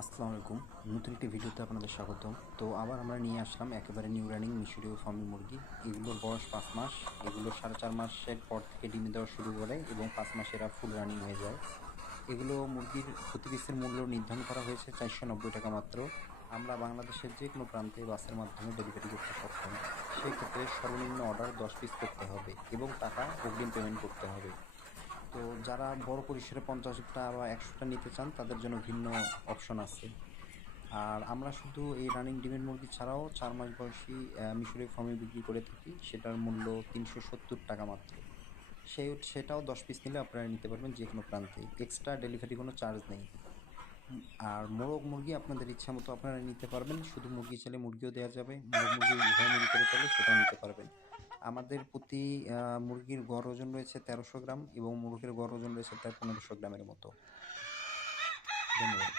আসসালামু আলাইকুম। নতুন একটি ভিডিওতে আপনাদের স্বাগতম। তো আবার আমরা নিয়ে আসলাম একেবারে নিউ রানিং মিশরীয় ফার্মি মুরগি। এগুলোর বয়স ৫ মাস। এগুলো ৪.৫ মাসের পর থেকে ডিমে দেওয়া শুরু করে এবং ৫ মাসে এরা ফুল রানিং হয়ে যায়। এগুলো মুরগির প্রতি পিসের মূল্য নির্ধারণ করা হয়েছে ৳৪৯০ মাত্র। আমরা বাংলাদেশের যেকোনো প্রান্তে বাসের মাধ্যমে ডেলিভারি করতে সক্ষম। সেক্ষেত্রে সর্বনিম্ন অর্ডার ১০ পিস করতে হবে এবং টাকা অগ্রিম পেমেন্ট করতে হবে। তো যারা বড় পরিসরে ৫০টা বা ১০০টা নিতে চান তাদের জন্য ভিন্ন অপশন আছে। আর আমরা শুধু এই রানিং ডিমের মুরগি ছাড়াও ৪ মাস বয়সী মিশরীয় ফার্মে বিক্রি করে থাকি। সেটার মূল্য ৳৩৭০ মাত্র। সেটাও ১০ পিস নিলে আপনারা নিতে পারবেন যেকোনো প্রান্তে। এক্সট্রা ডেলিভারি কোনো চার্জ নেই। আর মোরগ মুরগি আপনাদের ইচ্ছামতো আপনারা নিতে পারবেন। শুধু মুরগি চাইলে মুরগিও দেয়া যাবে। মোরগ মুরগি উভয় মিল করে চাইলে সেটাও নিতে পারবেন। আমাদের প্রতি মুরগির গড় ওজন রয়েছে ১৩০০ গ্রাম এবং মোরগের গড় ওজন রয়েছে প্রায় ১৫০০ গ্রামের মতো। ধন্যবাদ।